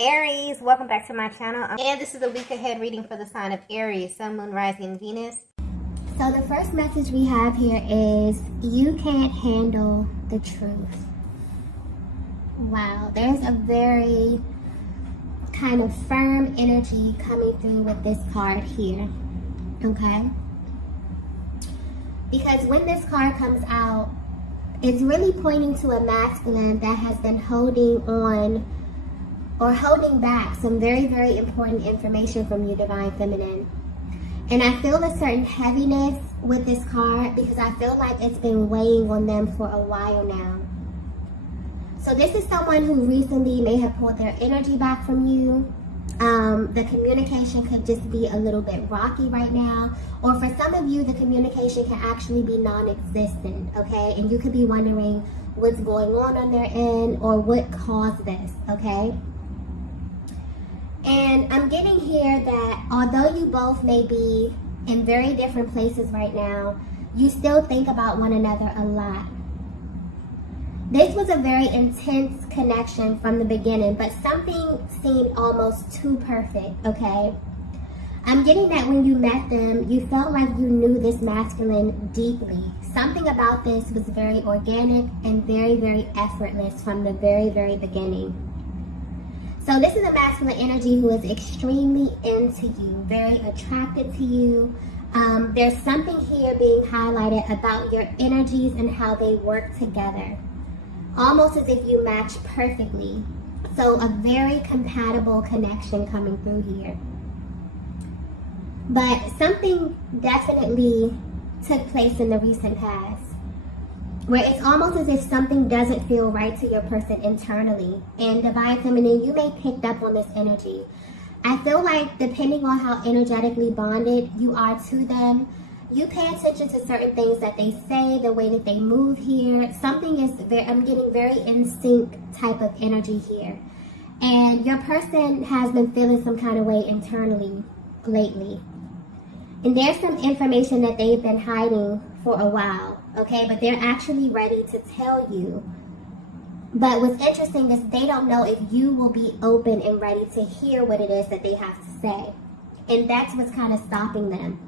Aries, welcome back to my channel. And this is a week ahead reading for the sign of Aries, Sun, Moon, Rising, Venus. So the first message we have here is you can't handle the truth. Wow, there's a very kind of firm energy coming through with this card here, okay? Because when this card comes out, it's really pointing to a masculine that has been holding on or holding back some very, very important information from you, Divine Feminine. And I feel a certain heaviness with this card because I feel like it's been weighing on them for a while now. So this is someone who recently may have pulled their energy back from you. The communication could just be a little bit rocky right now. Or for some of you, the communication can actually be non-existent, okay? And you could be wondering what's going on their end or what caused this, okay? And I'm getting here that although you both may be in very different places right now, you still think about one another a lot. This was a very intense connection from the beginning, but something seemed almost too perfect, okay? I'm getting that when you met them, you felt like you knew this masculine deeply. Something about this was very organic and very, very effortless from the very, very beginning. So this is a masculine energy who is extremely into you, very attracted to you. There's something here being highlighted about your energies and how they work together. Almost as if you match perfectly. So a very compatible connection coming through here. But something definitely took place in the recent past, where it's almost as if something doesn't feel right to your person internally. And Divine Feminine, you may pick up on this energy. I feel like depending on how energetically bonded you are to them, you pay attention to certain things that they say, the way that they move here. Something is, I'm getting very in sync type of energy here. And your person has been feeling some kind of way internally lately. And there's some information that they've been hiding for a while, okay? But they're actually ready to tell you. But what's interesting is they don't know if you will be open and ready to hear what it is that they have to say. And that's what's kind of stopping them.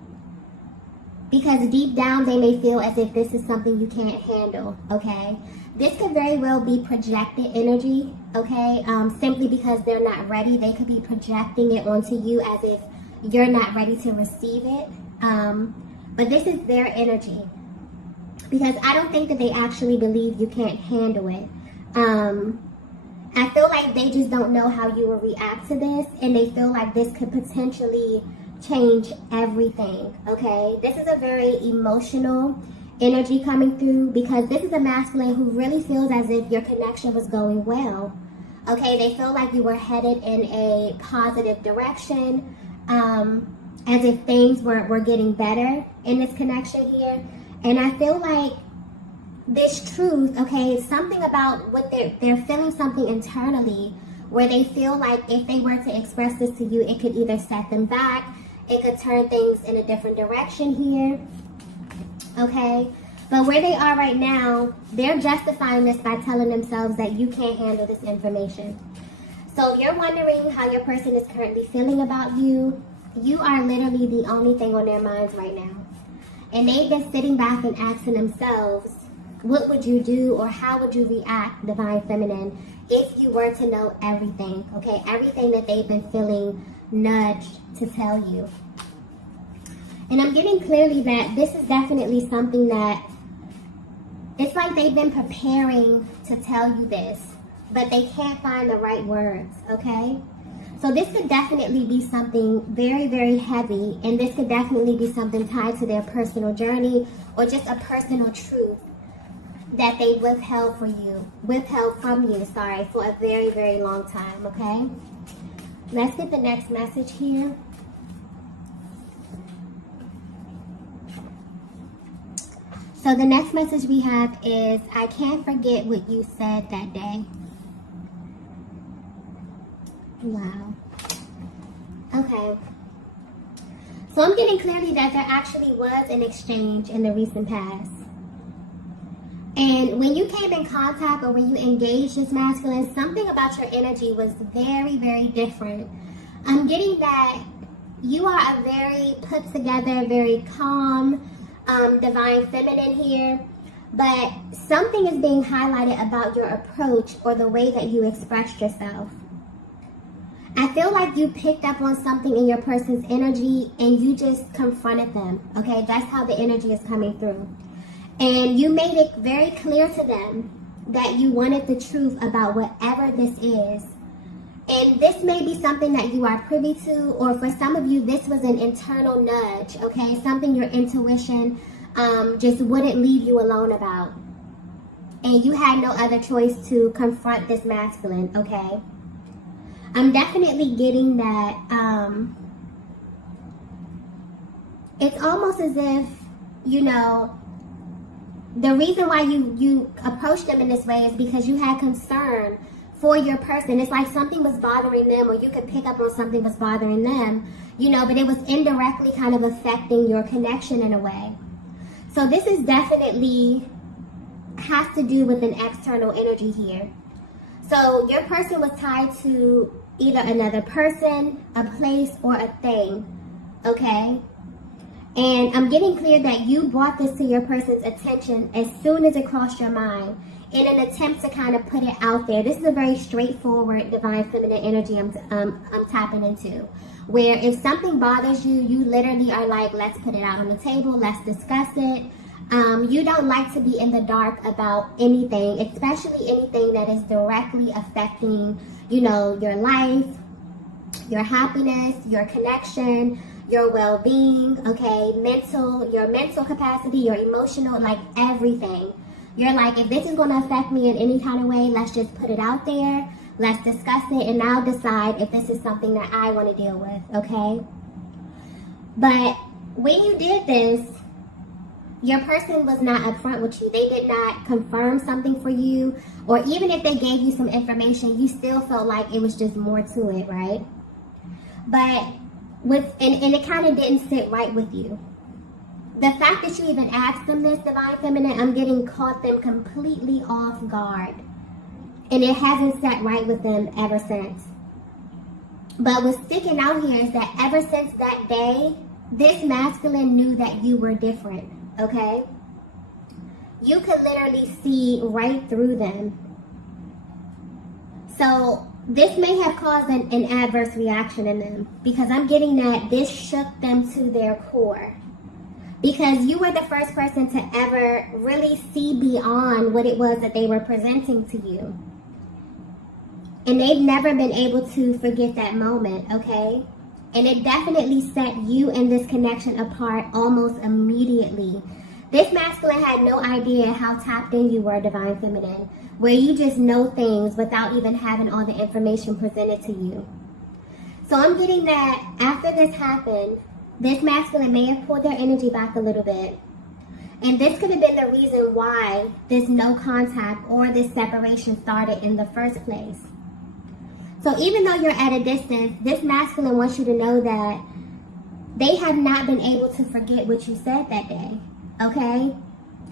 Because deep down, they may feel as if this is something you can't handle, okay? This could very well be projected energy, okay? Simply because they're not ready. They could be projecting it onto you as if you're not ready to receive it. But this is their energy. Because I don't think that they actually believe you can't handle it. I feel like they just don't know how you will react to this. And they feel like this could potentially change everything, okay? This is a very emotional energy coming through because this is a masculine who really feels as if your connection was going well, okay? They feel like you were headed in a positive direction, as if things were getting better in this connection here. And I feel like this truth, okay, is something about what they're feeling something internally where they feel like if they were to express this to you, it could either set them back, it could turn things in a different direction here, okay? But where they are right now, they're justifying this by telling themselves that you can't handle this information. So if you're wondering how your person is currently feeling about you, you are literally the only thing on their minds right now. And they've been sitting back and asking themselves, what would you do or how would you react, Divine Feminine, if you were to know everything, okay? Everything that they've been feeling nudged to tell you. And I'm getting clearly that this is definitely something that it's like they've been preparing to tell you this, but they can't find the right words, okay? So this could definitely be something very, very heavy, and this could definitely be something tied to their personal journey or just a personal truth that they withheld from you, for a very, very long time, okay? Let's get the next message here. So the next message we have is, I can't forget what you said that day. Wow. Okay. So I'm getting clearly that there actually was an exchange in the recent past. And when you came in contact or when you engaged this masculine, something about your energy was very, very different. I'm getting that you are a very put together, very calm, divine feminine here. But something is being highlighted about your approach or the way that you expressed yourself. I feel like you picked up on something in your person's energy and you just confronted them, okay? That's how the energy is coming through. And you made it very clear to them that you wanted the truth about whatever this is. And this may be something that you are privy to, or for some of you, this was an internal nudge, okay? Something your intuition just wouldn't leave you alone about. And you had no other choice to confront this masculine, okay? I'm definitely getting that it's almost as if, you know, the reason why you approached them in this way is because you had concern for your person. It's like something was bothering them, or you could pick up on something was bothering them, you know, but it was indirectly kind of affecting your connection in a way. So this is definitely has to do with an external energy here. So your person was tied to either another person, a place, or a thing, okay? And I'm getting clear that you brought this to your person's attention as soon as it crossed your mind in an attempt to kind of put it out there. This is a very straightforward divine feminine energy I'm tapping into, where if something bothers you, you literally are like, let's put it out on the table, let's discuss it. You don't like to be in the dark about anything, especially anything that is directly affecting, you know, your life, your happiness, your connection, your well-being, okay, your mental capacity, your emotional, like everything. You're like, if this is going to affect me in any kind of way, let's just put it out there, let's discuss it, and I'll decide if this is something that I want to deal with, okay? But when you did this, your person was not upfront with you. They did not confirm something for you, or even if they gave you some information, you still felt like it was just more to it, right? But and it kind of didn't sit right with you. The fact that you even asked them this, divine feminine, I'm getting caught them completely off guard, and it hasn't sat right with them ever since. But what's sticking out here is that ever since that day, this masculine knew that you were different. Okay? You could literally see right through them. So this may have caused an adverse reaction in them, because I'm getting that this shook them to their core. Because you were the first person to ever really see beyond what it was that they were presenting to you. And they've never been able to forget that moment, okay? And it definitely set you and this connection apart almost immediately. This masculine had no idea how tapped in you were, divine feminine, where you just know things without even having all the information presented to you. So I'm getting that after this happened, this masculine may have pulled their energy back a little bit. And this could have been the reason why this no contact or this separation started in the first place. So even though you're at a distance, this masculine wants you to know that they have not been able to forget what you said that day, okay?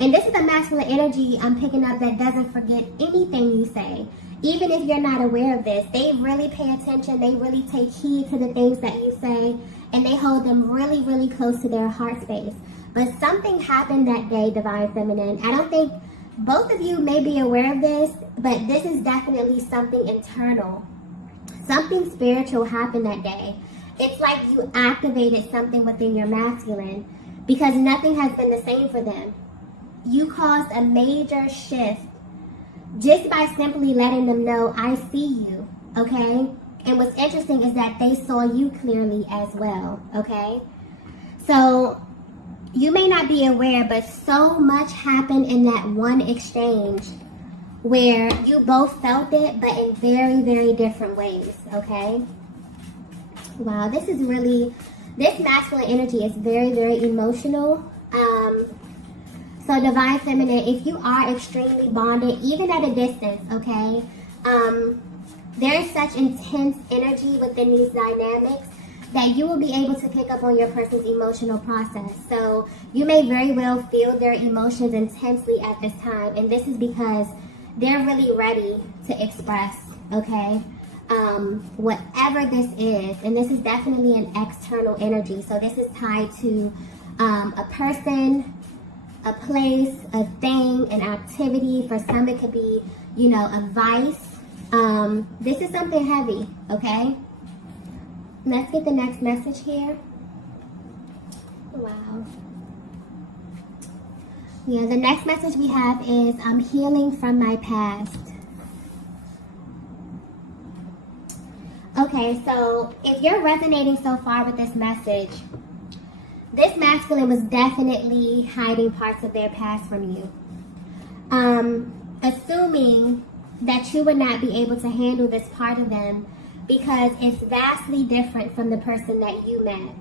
And this is the masculine energy I'm picking up that doesn't forget anything you say. Even if you're not aware of this, they really pay attention, they really take heed to the things that you say, and they hold them really, really close to their heart space. But something happened that day, divine feminine. I don't think both of you may be aware of this, but this is definitely something internal. Something spiritual happened that day. It's like you activated something within your masculine, because nothing has been the same for them. You caused a major shift just by simply letting them know, I see you, okay? And what's interesting is that they saw you clearly as well, okay? So you may not be aware, but so much happened in that one exchange where you both felt it, but in very, very different ways, okay? Wow, this masculine energy is very, very emotional. So divine feminine, if you are extremely bonded, even at a distance, okay, there is such intense energy within these dynamics that you will be able to pick up on your person's emotional process. So you may very well feel their emotions intensely at this time, and this is because they're really ready to express, okay? Whatever this is, and this is definitely an external energy. So this is tied to a person, a place, a thing, an activity. For some, it could be, a vice. This is something heavy, okay? Let's get the next message here. Wow. Yeah, the next message we have is, I'm healing from my past. Okay, so if you're resonating so far with this message, this masculine was definitely hiding parts of their past from you. Assuming that you would not be able to handle this part of them because it's vastly different from the person that you met.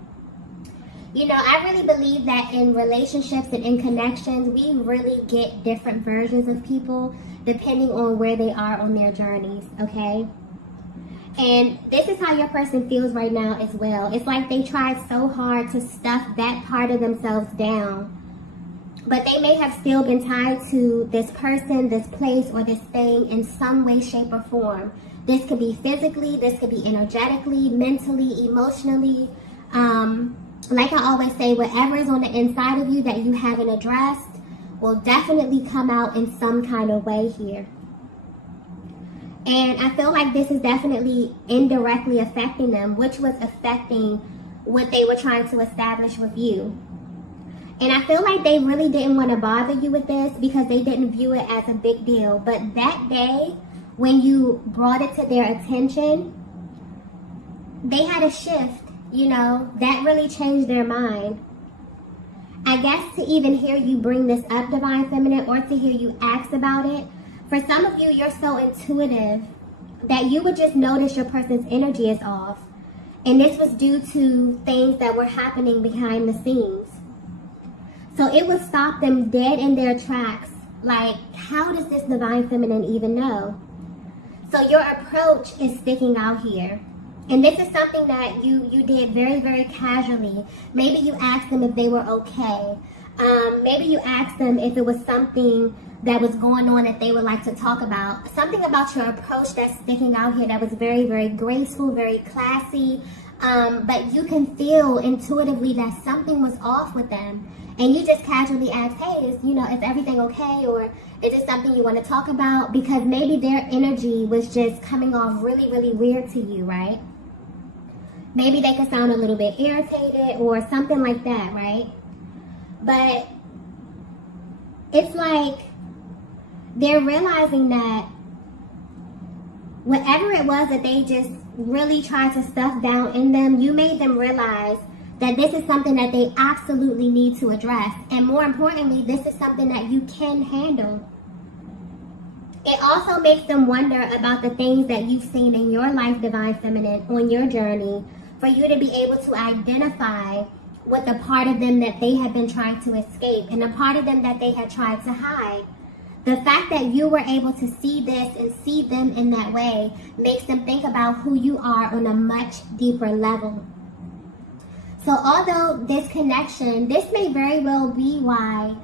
I really believe that in relationships and in connections, we really get different versions of people depending on where they are on their journeys, okay? And this is how your person feels right now as well. It's like they tried so hard to stuff that part of themselves down, but they may have still been tied to this person, this place, or this thing in some way, shape, or form. This could be physically, this could be energetically, mentally, emotionally. Like I always say, whatever is on the inside of you that you haven't addressed will definitely come out in some kind of way here. And I feel like this is definitely indirectly affecting them, which was affecting what they were trying to establish with you. And I feel like they really didn't want to bother you with this because they didn't view it as a big deal. But that day, when you brought it to their attention, they had a shift, that really changed their mind. I guess to even hear you bring this up, Divine Feminine, or to hear you ask about it, for some of you, you're so intuitive that you would just notice your person's energy is off. And this was due to things that were happening behind the scenes. So it would stop them dead in their tracks. Like, how does this Divine Feminine even know? So your approach is sticking out here. And this is something that you did very, very casually. Maybe you asked them if they were okay. Maybe you asked them if it was something that was going on that they would like to talk about. Something about your approach that's sticking out here that was very, very graceful, very classy. But you can feel intuitively that something was off with them. And you just casually ask, hey, is everything okay? Or is it something you want to talk about? Because maybe their energy was just coming off really, really weird to you, right? Maybe they could sound a little bit irritated or something like that, right? But it's like they're realizing that whatever it was that they just really tried to stuff down in them, you made them realize that this is something that they absolutely need to address. And more importantly, this is something that you can handle. It also makes them wonder about the things that you've seen in your life, Divine Feminine, on your journey, for you to be able to identify with the part of them that they had been trying to escape and the part of them that they had tried to hide. The fact that you were able to see this and see them in that way makes them think about who you are on a much deeper level. So although this connection, this may very well be why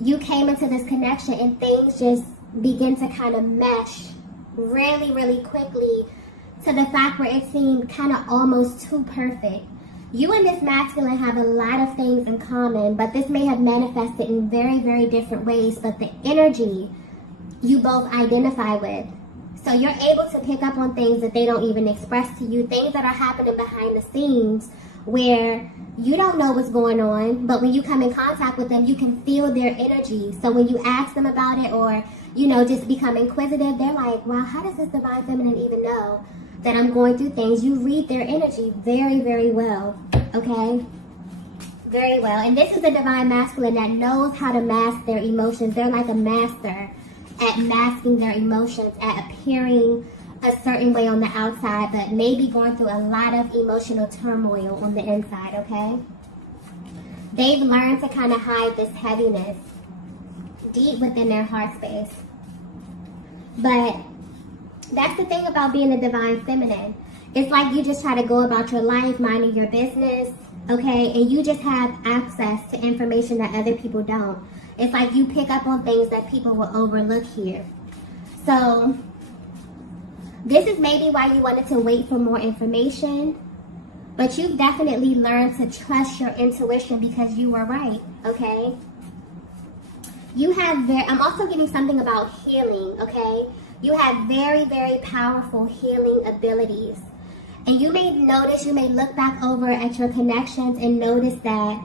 you came into this connection and things just begin to kind of mesh really, really quickly to the fact where it seemed kind of almost too perfect. You and this masculine have a lot of things in common, but this may have manifested in very, very different ways, but the energy you both identify with. So you're able to pick up on things that they don't even express to you, things that are happening behind the scenes where you don't know what's going on, but when you come in contact with them, you can feel their energy. So when you ask them about it or, just become inquisitive, they're like, wow, how does this Divine Feminine even know that I'm going through things? You read their energy very, very well, okay? Very well. And this is a Divine Masculine that knows how to mask their emotions. They're like a master at masking their emotions, at appearing a certain way on the outside, but maybe going through a lot of emotional turmoil on the inside, okay? They've learned to kind of hide this heaviness deep within their heart space. But that's the thing about being a Divine Feminine. It's like you just try to go about your life, minding your business, okay? And you just have access to information that other people don't. It's like you pick up on things that people will overlook here. So this is maybe why you wanted to wait for more information, but you've definitely learned to trust your intuition because you were right, okay? You have I'm also getting something about healing, okay? You have very, very powerful healing abilities. And you may notice, you may look back over at your connections and notice that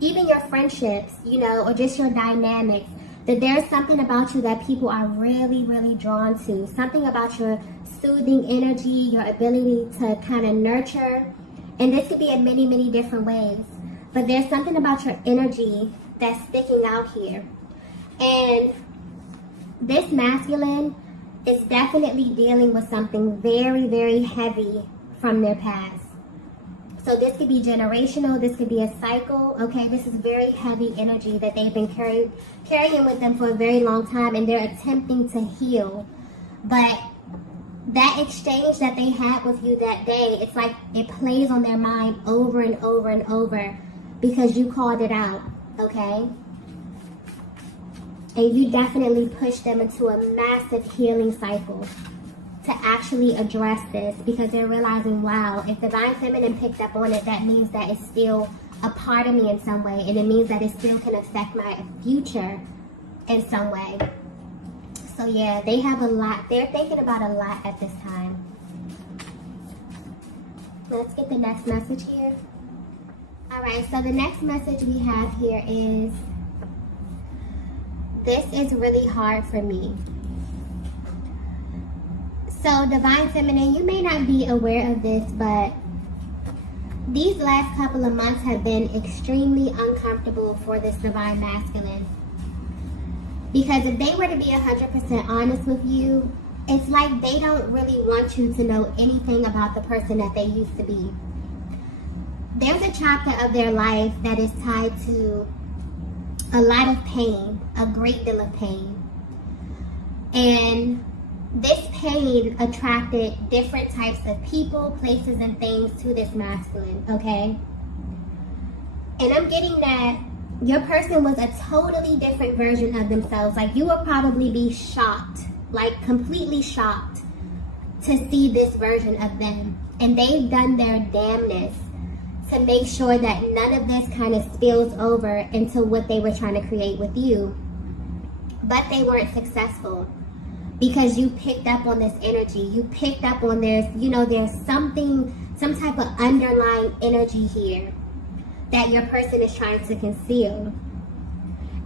even your friendships, you know, or just your dynamics, that there's something about you that people are really, really drawn to. Something about your soothing energy, your ability to kind of nurture. And this could be in many, many different ways. But there's something about your energy that's sticking out here. And this masculine is definitely dealing with something very, very heavy from their past. So this could be generational, this could be a cycle, okay? This is very heavy energy that they've been carrying with them for a very long time, and they're attempting to heal. But that exchange that they had with you that day, it's like it plays on their mind over and over and over because you called it out, okay? And you definitely push them into a massive healing cycle to actually address this because they're realizing, wow, if Divine Feminine picked up on it, that means that it's still a part of me in some way, and it means that it still can affect my future in some way. So yeah, they have a lot. They're thinking about a lot at this time. Let's get the next message here. All right, so the next message we have here is, this is really hard for me. So Divine Feminine, you may not be aware of this, but these last couple of months have been extremely uncomfortable for this Divine Masculine. Because if they were to be 100% honest with you, it's like they don't really want you to know anything about the person that they used to be. There's a chapter of their life that is tied to a lot of pain, a great deal of pain. And this pain attracted different types of people, places, and things to this masculine, okay? And I'm getting that your person was a totally different version of themselves. Like, you will probably be shocked, like completely shocked to see this version of them. And they've done their damnness to make sure that none of this kind of spills over into what they were trying to create with you. But they weren't successful because you picked up on this energy. You picked up on there's some type of underlying energy here that your person is trying to conceal.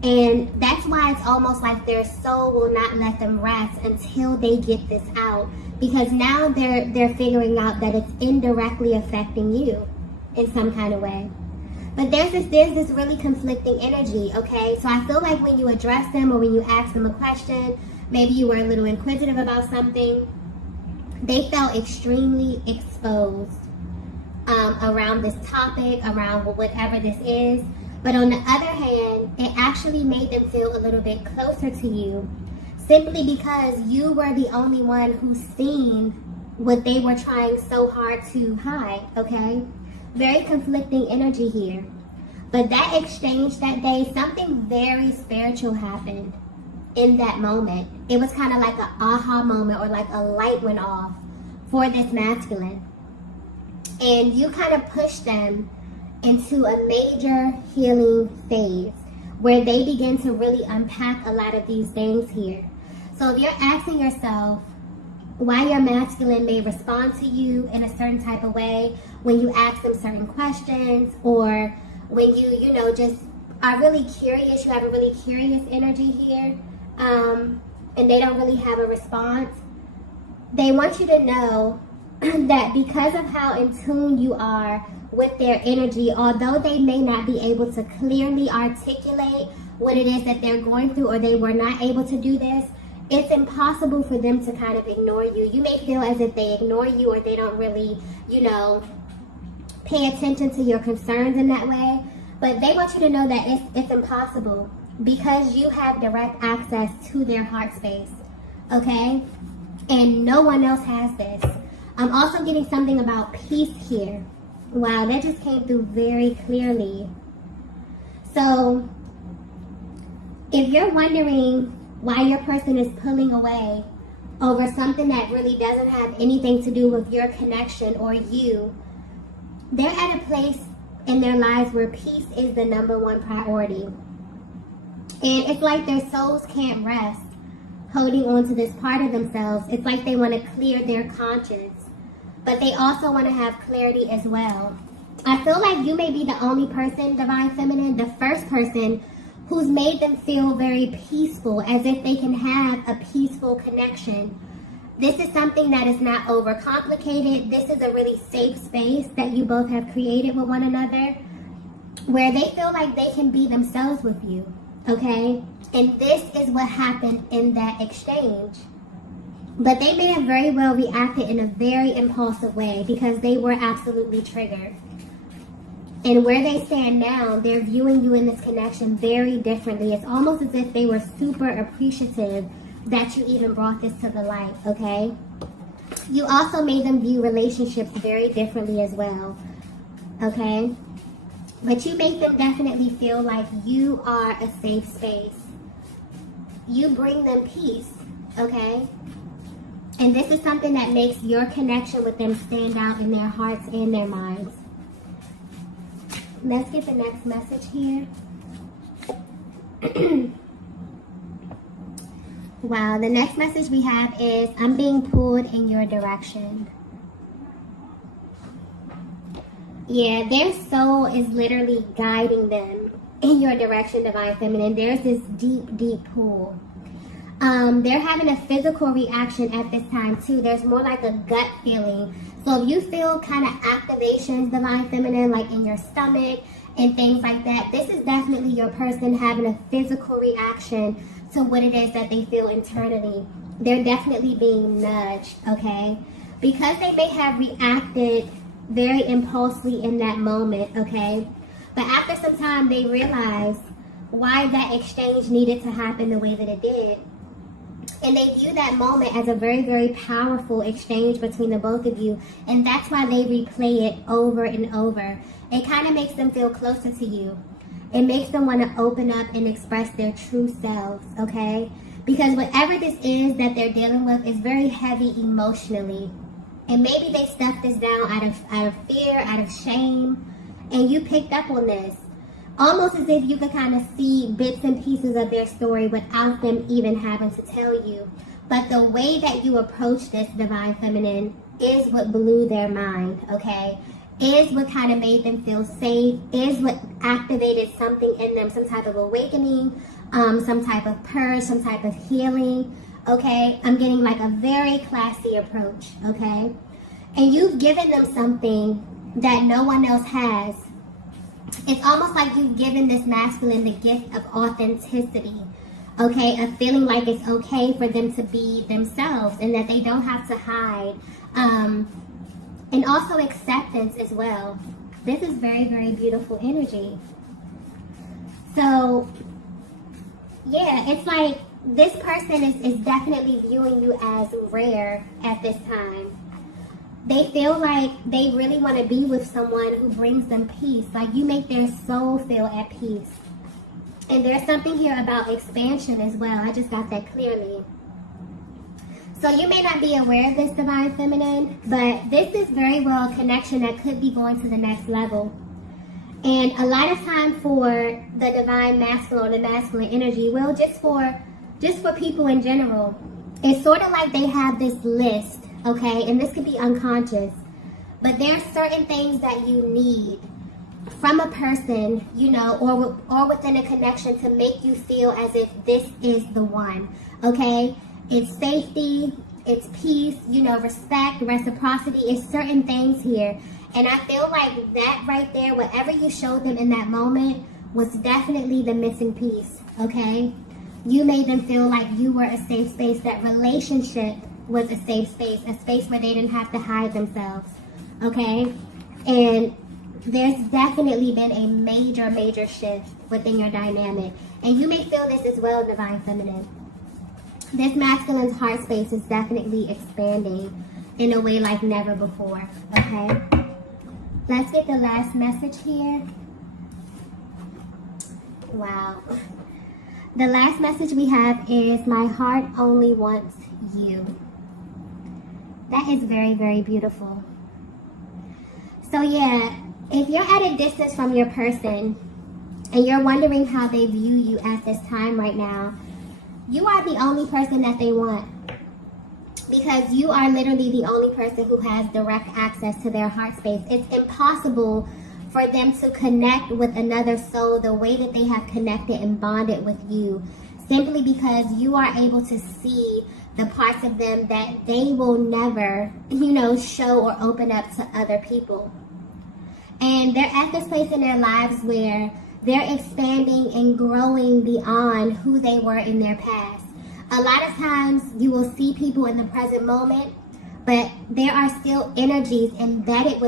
And that's why it's almost like their soul will not let them rest until they get this out. Because now they're figuring out that it's indirectly affecting you in some kind of way. But there's this really conflicting energy, okay? So I feel like when you address them or when you ask them a question, maybe you were a little inquisitive about something, they felt extremely exposed around this topic, around whatever this is. But on the other hand, it actually made them feel a little bit closer to you simply because you were the only one who's seen what they were trying so hard to hide, okay? Very conflicting energy here. But that exchange that day, something very spiritual happened in that moment. It was kind of like an aha moment, or like a light went off for this masculine. And you kind of pushed them into a major healing phase where they begin to really unpack a lot of these things here. So if you're asking yourself why your masculine may respond to you in a certain type of way when you ask them certain questions, or when you just are really curious, you have a really curious energy here, and they don't really have a response, they want you to know that because of how in tune you are with their energy, although they may not be able to clearly articulate what it is that they're going through, or they were not able to do this, it's impossible for them to kind of ignore you. You may feel as if they ignore you, or they don't really, pay attention to your concerns in that way. But they want you to know that it's impossible because you have direct access to their heart space, okay? And no one else has this. I'm also getting something about peace here. Wow, that just came through very clearly. So, if you're wondering why your person is pulling away over something that really doesn't have anything to do with your connection or you, they're at a place in their lives where peace is the number one priority. And it's like their souls can't rest holding on to this part of themselves. It's like they want to clear their conscience, but they also want to have clarity as well. I feel like you may be the only person, Divine Feminine, the first person who's made them feel very peaceful, as if they can have a peaceful connection. This is something that is not overcomplicated. This is a really safe space that you both have created with one another, where they feel like they can be themselves with you, okay? And this is what happened in that exchange. But they may have very well reacted in a very impulsive way because they were absolutely triggered. And where they stand now, they're viewing you in this connection very differently. It's almost as if they were super appreciative that you even brought this to the light, okay? You also made them view relationships very differently as well, okay? But you make them definitely feel like you are a safe space. You bring them peace, okay? And this is something that makes your connection with them stand out in their hearts and their minds. Let's get the next message here. Wow, the next message we have is, I'm being pulled in your direction. Yeah, their soul is literally guiding them in your direction, Divine Feminine. There's this deep, deep pull. They're having a physical reaction at this time too. There's more like a gut feeling. So if you feel kind of activations, Divine Feminine, like in your stomach and things like that, this is definitely your person having a physical reaction to what it is that they feel internally. They're definitely being nudged, okay? Because they may have reacted very impulsively in that moment, okay? But after some time, they realize why that exchange needed to happen the way that it did. And they view that moment as a very, very powerful exchange between the both of you. And that's why they replay it over and over. It kind of makes them feel closer to you. It makes them want to open up and express their true selves, okay? Because whatever this is that they're dealing with is very heavy emotionally. And maybe they stuffed this down out of fear, out of shame. And you picked up on this. Almost as if you could kind of see bits and pieces of their story without them even having to tell you. But the way that you approach this, Divine Feminine, is what blew their mind, okay? Is what kind of made them feel safe, is what activated something in them, some type of awakening, some type of purge, some type of healing, okay? I'm getting like a very classy approach, okay? And you've given them something that no one else has. It's almost like you've given this masculine the gift of authenticity, okay? Of feeling like it's okay for them to be themselves and that they don't have to hide. And also acceptance as well. This is very, very beautiful energy. So, yeah, it's like this person is definitely viewing you as rare at this time. They feel like they really want to be with someone who brings them peace. Like you make their soul feel at peace. And there's something here about expansion as well. I just got that clearly. So you may not be aware of this, Divine Feminine, but this is very well a connection that could be going to the next level. And a lot of time for the Divine Masculine or the masculine energy, well, just for people in general, it's sort of like they have this list, okay? And this could be unconscious, but there are certain things that you need from a person, you know, or within a connection to make you feel as if this is the one, okay? It's safety, it's peace, you know, respect, reciprocity. It's certain things here. And I feel like that right there, whatever you showed them in that moment, was definitely the missing piece, okay? You made them feel like you were a safe space. That relationship was a safe space, a space where they didn't have to hide themselves, okay? And there's definitely been a major, major shift within your dynamic. And you may feel this as well, Divine Feminine. This masculine's heart space is definitely expanding. in a way like never before, okay? Let's get the last message here. Wow. The last message we have is, my heart only wants you. That is very, very beautiful. So yeah, if you're at a distance from your person and you're wondering how they view you at this time right now, you are the only person that they want. Because you are literally the only person who has direct access to their heart space. It's impossible for them to connect with another soul the way that they have connected and bonded with you, simply because you are able to see the parts of them that they will never, show or open up to other people. And they're at this place in their lives where they're expanding and growing beyond who they were in their past. A lot of times you will see people in the present moment, but there are still energies embedded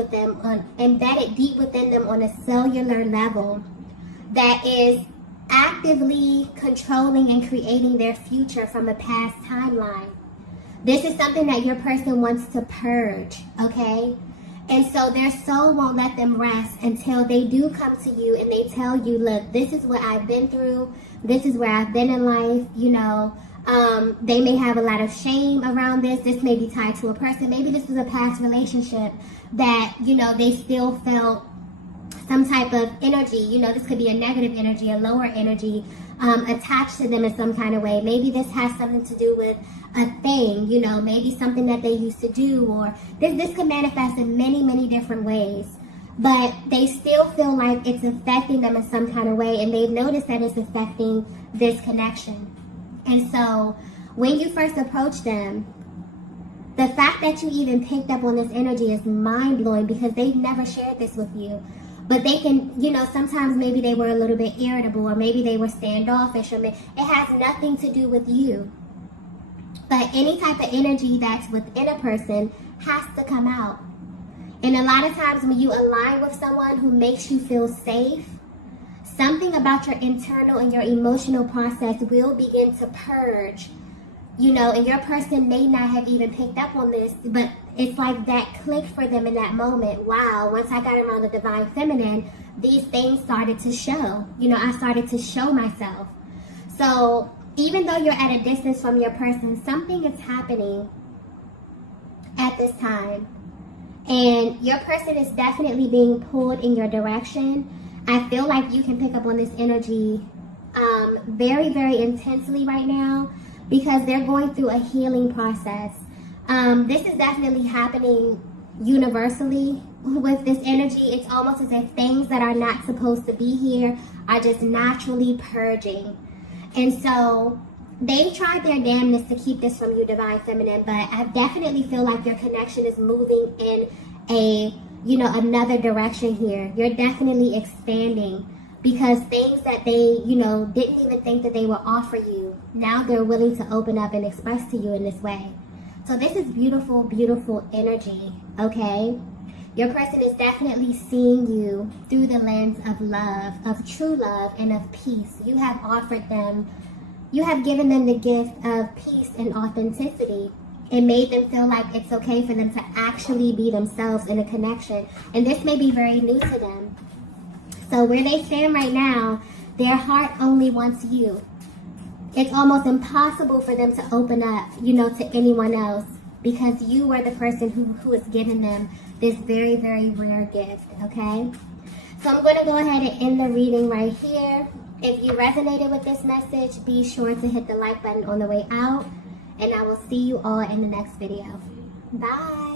deep within them on a cellular level that is actively controlling and creating their future from a past timeline. This is something that your person wants to purge, okay? And so their soul won't let them rest until they do come to you and they tell you, look, this is what I've been through. This is where I've been in life, They may have a lot of shame around this. This may be tied to a person. Maybe this was a past relationship that, they still felt some type of energy. This could be a negative energy, a lower energy attached to them in some kind of way. Maybe this has something to do with a thing, maybe something that they used to do, or this could manifest in many, many different ways. But they still feel like it's affecting them in some kind of way, and they've noticed that it's affecting this connection. And so when you first approach them, the fact that you even picked up on this energy is mind-blowing, because they've never shared this with you. But they can, sometimes maybe they were a little bit irritable, or maybe they were standoffish, or it has nothing to do with you. But any type of energy that's within a person has to come out. And a lot of times when you align with someone who makes you feel safe, something about your internal and your emotional process will begin to purge, and your person may not have even picked up on this, but it's like that click for them in that moment. Wow, once I got around the divine feminine, these things started to show. I started to show myself. So even though you're at a distance from your person, something is happening at this time. And your person is definitely being pulled in your direction. I feel like you can pick up on this energy very, very intensely right now, because they're going through a healing process. This is definitely happening universally with this energy. It's almost as if things that are not supposed to be here are just naturally purging. And so they tried their damnness to keep this from you, divine feminine, but I definitely feel like your connection is moving in another direction here. You're definitely expanding, because things that they, didn't even think that they would offer you, now they're willing to open up and express to you in this way. So this is beautiful, beautiful energy, okay? Your person is definitely seeing you through the lens of love, of true love, and of peace. You have given them the gift of peace and authenticity. It made them feel like it's okay for them to actually be themselves in a connection. And this may be very new to them. So where they stand right now, their heart only wants you. It's almost impossible for them to open up, to anyone else, because you were the person who has given them this very, very rare gift, okay? So I'm going to go ahead and end the reading right here. If you resonated with this message, be sure to hit the like button on the way out, and I will see you all in the next video. Bye.